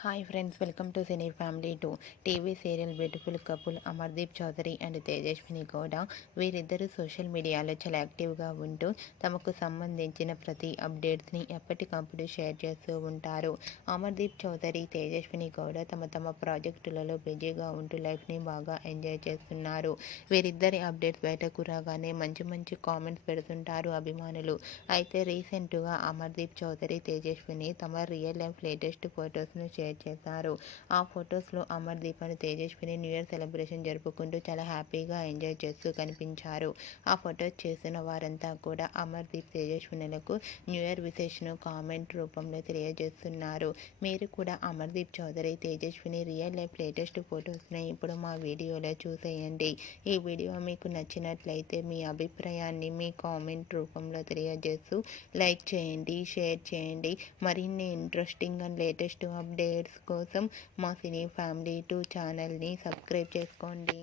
Hi friends, welcome to cine family 2. TV serial beautiful couple Amardeep Chowdary and Tejaswini Gowda వీరిద్దరూ social మీడియాలో చాలా యాక్టివ్గా ఉంటూ తమకు సంబంధించిన ప్రతి అప్డేట్స్ని ఎప్పటికప్పుడు షేర్ చేస్తూ ఉంటారు. అమర్దీప్ చౌదరి, తేజస్విని గౌడ తమ ప్రాజెక్టులలో బిజీగా ఉంటూ లైఫ్ని బాగా ఎంజాయ్ చేస్తున్నారు. వీరిద్దరి అప్డేట్స్ బయటకు రాగానే మంచి కామెంట్స్ పెడుతుంటారు అభిమానులు. అయితే రీసెంట్గా అమర్దీప్ చౌదరి, తేజస్విని తమ రియల్ లైఫ్ లేటెస్ట్ ఫొటోస్ను షేర్ చేశారు. ఆ ఫొటోస్లో Amardeep and Tejaswini new year celebration జరుపుకుంటూ చాలా హ్యాపీగా ఎంజాయ్ చేస్తూ కనిపించారు. ఆ ఫొటోస్ చేసిన వారంతా కూడా అమర్దీప్, తేజస్వినులకు న్యూ ఇయర్ విశేషను కామెంట్ రూపంలో తెలియజేస్తున్నారు. మీరు కూడా Amardeep Chowdary, Tejaswini real life latest ఫొటోస్ని ఇప్పుడు మా వీడియోలో చూసేయండి. ఈ వీడియో మీకు నచ్చినట్లయితే మీ అభిప్రాయాన్ని మీ కామెంట్ రూపంలో తెలియజేస్తూ లైక్ చేయండి, షేర్ చేయండి. మరిన్ని ఇంట్రెస్టింగ్ అండ్ లేటెస్ట్ అప్డేట్స్ కోసం మా సినీ ఫ్యామిలీ 2 ఛానల్ని సబ్స్క్రైబ్ చేసుకోండి.